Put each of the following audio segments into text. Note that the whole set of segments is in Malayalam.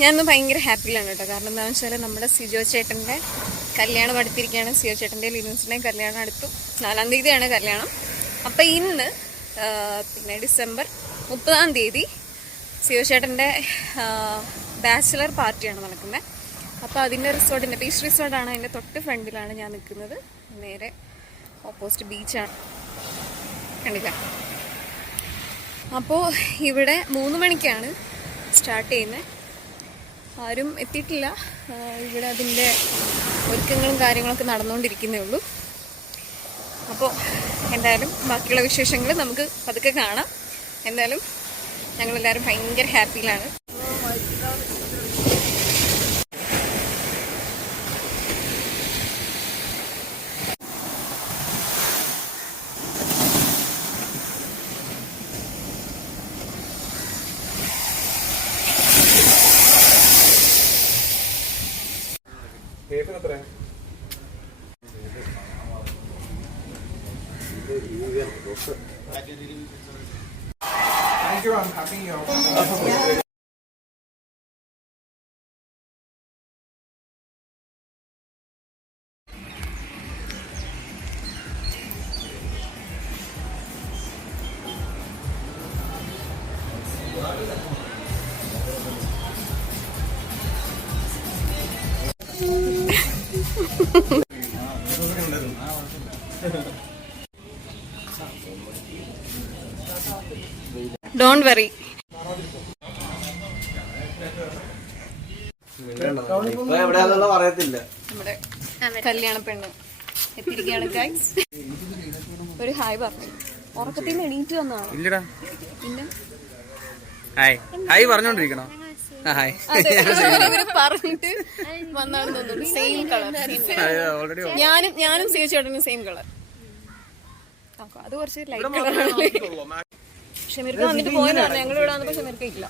ഞാനിന്ന് ഭയങ്കര ഹാപ്പിയിലാണ് കേട്ടോ. കാരണം എന്താണെന്ന് വെച്ചാൽ നമ്മുടെ സിജോ ചേട്ടൻ്റെ കല്യാണം അടുത്തിരിക്കുകയാണ്. സിജോ ചേട്ടൻ്റെ ലിനൂസിൻ്റെയും കല്യാണം അടുത്തു. 4-ാം തീയതിയാണ് കല്യാണം. അപ്പം ഇന്ന് പിന്നെ ഡിസംബർ 30-ാം തീയതി സിജോ ചേട്ടൻ്റെ ബാച്ചിലർ പാർട്ടിയാണ് നടക്കുന്നത്. അപ്പോൾ അതിൻ്റെ റിസോർട്ടിൻ്റെ പീച്ച് റിസോർട്ടാണ്. അതിൻ്റെ തൊട്ട് ഫ്രണ്ടിലാണ് ഞാൻ നിൽക്കുന്നത്. നേരെ ഓപ്പോസിറ്റ് ബീച്ചാണ്, കണ്ടില്ല. അപ്പോൾ ഇവിടെ 3 മണിക്കാണ് സ്റ്റാർട്ട് ചെയ്യുന്നത്. ആരും എത്തിയിട്ടില്ല. ഇവിടെ അതിൻ്റെ ഒരുക്കങ്ങളും കാര്യങ്ങളൊക്കെ നടന്നുകൊണ്ടിരിക്കുന്നേ ഉള്ളൂ. അപ്പോൾ എന്തായാലും ബാക്കിയുള്ള വിശേഷങ്ങൾ നമുക്ക് പതുക്കെ കാണാം. എന്തായാലും ഞങ്ങളെല്ലാവരും ഭയങ്കര ഹാപ്പിയിലാണ്. Thank you, I'm happy you. Don't worry. നമ്മുടെ കല്യാണ പെണ്ണ് എത്തിയിരിക്കുകയാണ് ഗൈസ്. ഒരു ഹായ് പറഞ്ഞു. ഉറക്കത്തിൽ നിന്ന് എണീറ്റ് വന്നതാണ്. ഇല്ലടാ, പിന്നെ ഹായ് പറഞ്ഞോണ്ടിരിക്കണോ? പറഞ്ഞിട്ട് വന്നാണെന്ന് തോന്നുന്നു. Same colour. ഞാനും സിജോ ചേട്ടനും സെയിം കളർ. അത് കുറച്ച് ലൈറ്റ് കളറാണ്. ഷമീർക്ക് വന്നിട്ട് പോയതാണ്. ഞങ്ങൾ ഇവിടെ വന്നപ്പോ ഷമീർക്ക് ഇല്ല.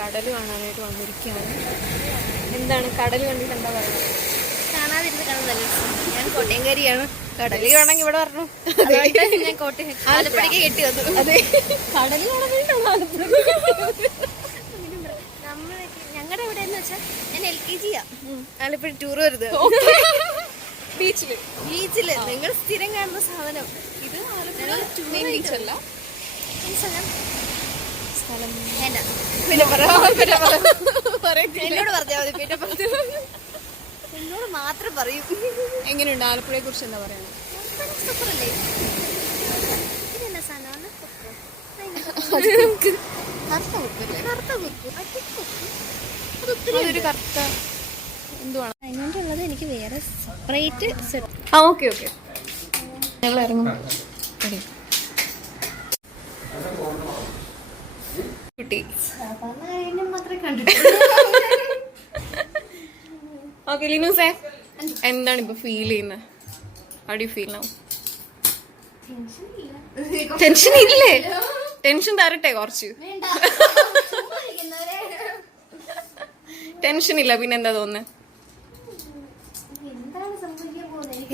കടല് കാണാനായിട്ട് വന്നിരിക്കുകയാണ്. എന്താണ് കടൽ കണ്ടിട്ട് എന്താ പറയുന്നത്? കാണാതിരുന്ന് കാണുന്നതല്ലേ. ഞാൻ കോട്ടയംകാരിയാണ്. കടല് കാണാൻ ഇവിടെ പറഞ്ഞു. ഞാൻ കോട്ടയം ആലപ്പുഴയ്ക്ക് കെട്ടി വന്നു. അതെ, കടല് കാണാനായിട്ടാണ് ആലപ്പുഴ. ഞങ്ങളുടെ ഇവിടെ എന്ന് വെച്ചാൽ ഞാൻ LKG ആലപ്പുഴ ടൂർ വരുന്നത്. ബീച്ചില് നിങ്ങൾ സ്ഥിരം കാണുന്ന സാധനം ഇത് മെയിൻ ബീച്ചല്ല. എന്നോട് പറഞ്ഞാൽ മതി. പിന്നെ എന്നോട് മാത്രം പറയും. എങ്ങനെയുണ്ട് ആലപ്പുഴയെ കുറിച്ച്? എന്താ പറയുന്നത്? സൂപ്പറല്ലേ? ഇതെന്നാ സാധനമാണ്? അതൊരു കറുത്ത എന്തുവാണ് അതിനുള്ളത്? എനിക്ക് വേറെ സെപ്പറേറ്റ്. ഓക്കെ ഓക്കെ, ഞങ്ങൾ ഇറങ്ങും. കുട്ടി മാത്രമേ കണ്ടിട്ടുള്ളൂ. ഓക്കെ ലിനൂസേ, എന്താണ് ഇപ്പൊ ഫീൽ ചെയ്യുന്നത്? How do you feel now? Tension ഇല്ലേ? ടെൻഷൻ തരട്ടെ കുറച്ച്? ടെൻഷൻ ഇല്ല, പിന്നെ എന്താ തോന്നുന്നത്?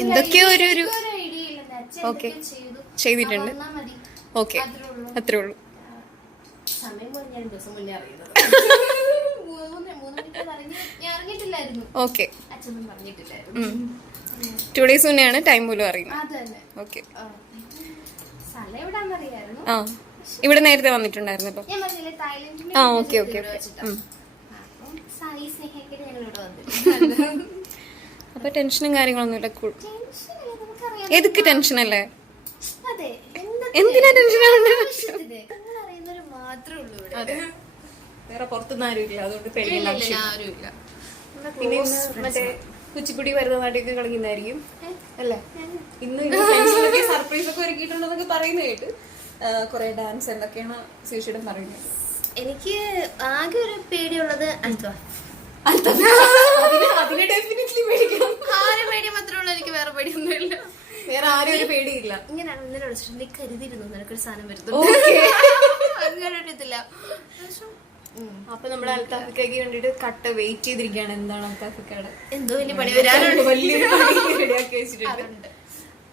എന്തൊക്കെയോ ഒരു ഓക്കെ ചെയ്തിട്ടുണ്ട്. ഓക്കെ, അത്രേ ഉള്ളൂ. ഓക്കെ, 2 days മുന്നെയാണ് ടൈം പോലും അറിയുന്നത്. ഓക്കെ, ആ ഇവിടെ നേരത്തെ വന്നിട്ടുണ്ടായിരുന്നല്ലോ. Okay okay okay. അപ്പൊ ടെൻഷനും കാര്യങ്ങളൊന്നുമില്ല. എതുക്ക് ടെൻഷനല്ലേ? എന്തിനാ ടെൻഷനാണ്? അതെ, വേറെ പുറത്തുനിന്ന് ആരും ഇല്ല, അതുകൊണ്ട് പേടിയില്ല. പിന്നെ ഇന്ന് മറ്റേ കുച്ചിപ്പുടി ഭരതനാട്യമൊക്കെ കളിക്കുന്നതായിരിക്കും അല്ലേ? ഇന്ന് സർപ്രൈസ് ഒക്കെ ഒരുക്കിയിട്ടുണ്ടെന്നൊക്കെ പറയുന്ന കേട്ട്. കുറെ ഡാൻസ് എന്തൊക്കെയാണ് ശേഷിയുടെ പറയുന്നത്. എനിക്ക് ആകെ ഒരു പേടിയുള്ളത് അതിനെ ഡെഫിനറ്റ്ലി പേടിക്കണം. ആരും പേടി മാത്രമേ ഉള്ളൂ. എനിക്ക് വേറെ പേടിയൊന്നുമില്ല. വേറെ ആരും ഒരു പേടിയില്ല. ഇങ്ങനെയാണ് ഇന്നലെ വിളിച്ചിട്ട് നീ കരുതിയിരുന്നു നിനക്കൊരു സാധനം വരുന്നു. അപ്പൊ നമ്മുടെ അൽത്താഫിക്കയ്ക്ക് വേണ്ടിട്ട് കട്ട വെയിറ്റ് ചെയ്തിരിക്കുകയാണ്. എന്താണ് അൽത്താഫിക്കയുടെ എന്തോ വലിയ പണി വരാനുണ്ട്. വലിയൊരു പണി റെഡിയാക്കി വെച്ചിട്ടുണ്ട്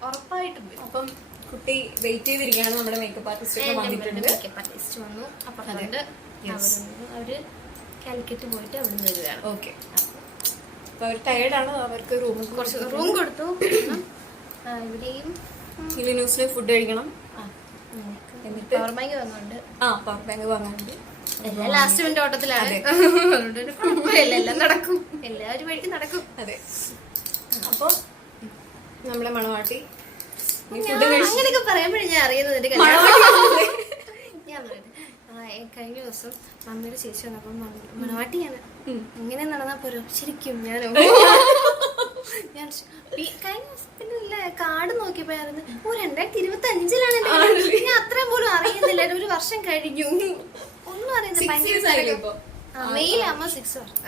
ഉറപ്പായിട്ടും. അപ്പം കുട്ടി വെയിറ്റ് ചെയ്തിരിക്കുകയാണ്. നമ്മുടെ മേക്കപ്പ് ആർട്ടിസ്റ്റ് ഒക്കെ വന്നിട്ടുണ്ട്. ആർട്ടിസ്റ്റ് വന്നു. അപ്പുറത്തുണ്ട് അവര് കാലിക്കറ്റ് പോയിട്ട് അവിടെ നിന്ന് വരികയാണ്. ഓക്കെ, അപ്പൊ അവർ ടയേർഡാണ്. അവർക്ക് കുറച്ച് റൂം കൊടുത്തു. ഇവിടെയും ന്യൂസിൽ ഫുഡ് കഴിക്കണം. എന്നിട്ട് പവർ ബാങ്ക് വന്നുണ്ട്. പവർ ബാങ്ക് വാങ്ങാനുണ്ട്. എല്ലാം ലാസ്റ്റ് മിനിറ്റ് ഓട്ടത്തിലാണ്. അതുകൊണ്ട് ഒരു കുഴപ്പമില്ല, എല്ലാം നടക്കും, എല്ലാവരും വഴിക്ക് നടക്കും. അതെ, അപ്പൊ നമ്മളെ മണവാട്ടി അങ്ങനെയൊക്കെ പറയുമ്പോഴേ ഞാൻ അറിയുന്നത് എന്റെ ഞാൻ പറയട്ടെ, കഴിഞ്ഞ ദിവസം മമ്മിയുടെ ചേച്ചി വന്നപ്പോ മണവാട്ടിയാണ് ഇങ്ങനെ നടന്നാ പോരോ ശരിക്കും ഞാൻ കഴിഞ്ഞ ദിവസം പിന്നെ കാർഡ് നോക്കിയപ്പോയായിരുന്നു 2025-ലാണ് ഞാൻ അത്രയും പോലും അറിയുന്നില്ല. ഒരു വർഷം കഴിഞ്ഞു, ഒന്നും അറിയുന്നില്ല. മെയിലാകുമ്പോ 6 വർഷം.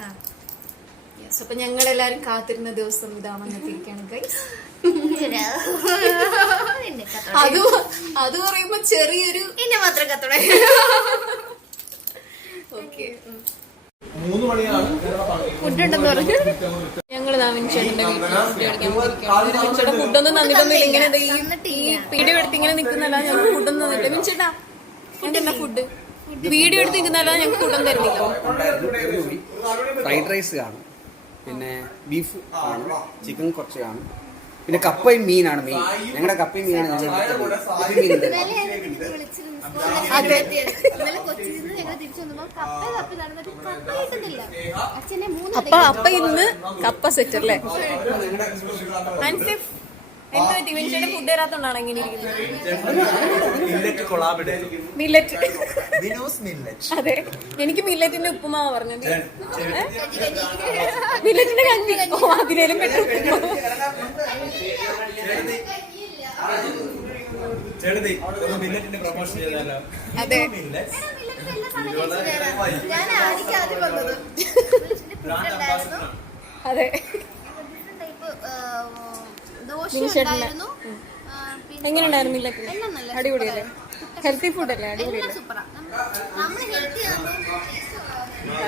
അപ്പൊ ഞങ്ങളെല്ലാരും കാത്തിരുന്ന ദിവസം ഇതാ വന്നെത്തിയിരിക്കുകയാണ് ഗൈസ്. അത് പറയുമ്പോ ചെറിയൊരു എന്നെ മാത്രം കത്തോടെ. ഓക്കെ, 3 മണിയാണ് ഫുഡ് ഉണ്ടെന്ന് പറഞ്ഞു. ഞങ്ങള് വിൻചേട്ടന്റെ വിൻചേട്ടൻ ഫുഡൊന്നും തന്നിട്ടൊന്നുമില്ല. ഇങ്ങനെ ഈ വീഡിയോ എടുത്ത് ഇങ്ങനെ നിൽക്കുന്നല്ല, ഞങ്ങൾക്ക് ഫുഡൊന്നും തന്നിട്ട്. വിൻചേട്ടാ എന്താ ഫുഡ് വീഡിയോ എടുത്ത് നിൽക്കുന്നല്ല, ഞങ്ങൾക്ക് ഫുഡൊന്നും തരുന്നില്ല. ഫ്രൈഡ് റൈസ് കാണും, പിന്നെ ബീഫ് കാണും, ചിക്കൻ കുറച്ച് കാണും, പിന്നെ കപ്പയും മീനാണ് മെയിൻ. ഞങ്ങളുടെ കപ്പയും മീനാണ് അതെ, ഇന്നലെ കൊച്ചിയിൽ നിന്ന് ഞങ്ങൾ തിരിച്ചു വന്നപ്പോ കപ്പ നടന്നിട്ട് കപ്പ കിട്ടുന്നില്ല. അച്ഛനെ 3 അപ്പൊ ഇന്ന് കപ്പ സെറ്റ് അല്ലേ? എന്താ പറ്റി? വിൻചേട്ടൻ ഫുഡ് തരാത്തോണ്ടാണ് ഇങ്ങനെ മില്ലറ്റ്. അതെ, എനിക്ക് മില്ലറ്റിന്റെ ഉപ്പുമാവ് പറഞ്ഞത്. മില്ലറ്റിന്റെ കഞ്ഞി അതിനേലും പെട്ടു. അതെ, ഞാൻ ആദ്യം വന്നത് അതെ. എങ്ങനെ ഉണ്ടായിരുന്നു മില്ലറ്റ്? അടിപൊളിയല്ലേ? ഹെൽത്തി ഫുഡ് അല്ലേ? അടിപൊളിയല്ലേ?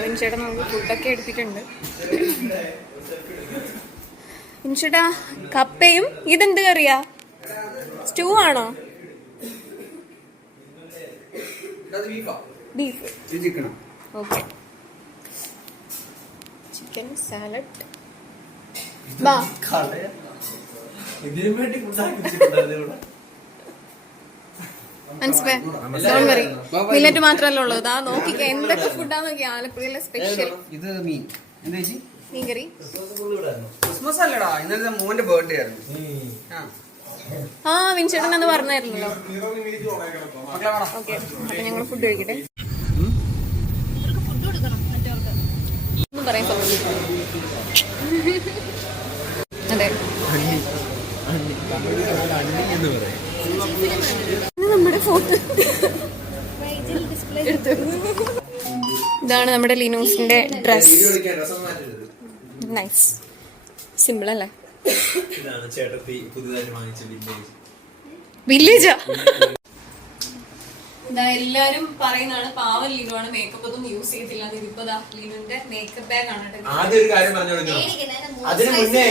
വിൻചേട്ടൻ നമുക്ക് ഫുഡൊക്കെ എടുത്തിട്ടുണ്ട്. വിൻചേട്ടാ കപ്പയും ഇതെന്ത് കറിയാ? സ്റ്റൂ ആണോ? Beef, okay. Chicken salad. Millet മാത്രമല്ല ഉള്ളത്. ആ നോക്കിക്ക എന്തൊക്കെ ഫുഡാന്ന് നോക്കി. ആലപ്പുഴയിലെ സ്പെഷ്യൽ ഇത് മീൻ മീൻകറി. ക്രിസ്മസ് അല്ലടാ, ഇന്നലെ മോന്റെ ബർത്ത്ഡേ ആയിരുന്നു. വിൻചേട്ടൻ എന്ന് പറഞ്ഞായിരുന്നല്ലോ. ഓക്കെ, അപ്പൊ ഞങ്ങൾ ഫുഡ് കഴിക്കട്ടെ. ഫുഡ് കൊടുക്കണം മറ്റവർക്ക്. ഒന്നും പറയാൻ പറ്റില്ല. അതെ, നമ്മുടെ ഫോട്ടോ ഇതാണ് നമ്മുടെ ലിനൂസിന്റെ ഡ്രസ്. നൈസ്, സിമ്പിൾ അല്ലേ? വില്ലേജാ. എല്ലാരും പറയുന്നതാണ് പാവം ലിനു ആണ്, മേക്കപ്പ് ഒന്നും യൂസ് ചെയ്തില്ല. ഇതിപ്പോ ലിനുന്റെ മേക്കപ്പ് ബാഗ് ആണ്. ആദ്യം ഒരു കാര്യം പറഞ്ഞു, അതിന് മുന്നേ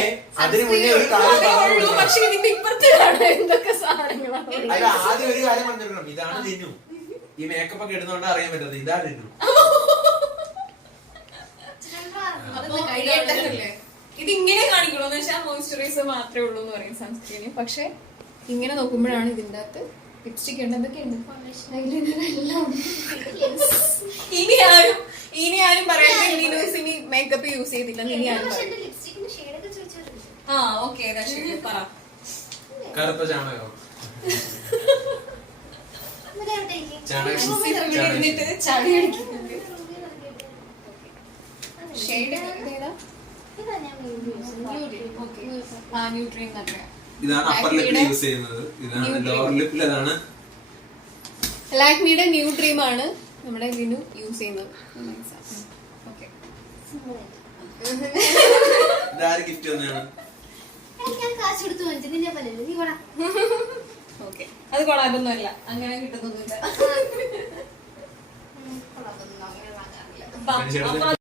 ഒരു കാര്യം, പക്ഷെ ഇതിന്റെ ഇപ്പുറത്തെ എന്തൊക്കെ സാധനങ്ങളാണ്. അല്ല, ആദ്യം ഒരു കാര്യം പറഞ്ഞിരിക്കണം, ഇതാണ് ലിനു. ഈ മേക്കപ്പ് ഒക്കെ ഇടുന്നോണ്ട് അറിയാൻ പറ്റുന്നത് ഇതാണ് ലിനു. ഇതിങ്ങനെ കാണിക്കണോന്ന് വെച്ചാൽ മോയ്സ്ചറൈസർ മാത്രമേ ഉള്ളൂ എന്ന് പറയും സൺസ്ക്രീന്. പക്ഷെ ഇങ്ങനെ നോക്കുമ്പോഴാണ് ഇതിന്റെ അകത്ത് ലിപ്സ്റ്റിക് ഉണ്ട്, എന്തൊക്കെ ഉണ്ട്. ഇനി ആരും പറയാൻ ഇനി മേക്കപ്പ് യൂസ് ചെയ്തില്ല. ഇനി ആരും ഓക്കെ പറ. കറുത്ത ചാണകം ചളി അടിക്കുന്നുണ്ട്. ന്യൂട്രീൻ തന്നെ. ഇതാണ് അപ്പർ ലിപ്പിൽ യൂസ് ചെയ്യുന്നത്, ഇതാണ് ലോവർ ലിപ്പിൽ. അതാണ് ലാക്മിയുടെ ന്യൂ ഡ്രീം ആണ് നമ്മുടെ ലിനു യൂസ് ചെയ്യുന്നത്. ഇതാര് ഗിഫ്റ്റ് തന്നെയാണ്? ഓക്കെ, അത് കൊളാബൊന്നും അല്ല, അങ്ങനെ കിട്ടുന്നൊന്നുമില്ല.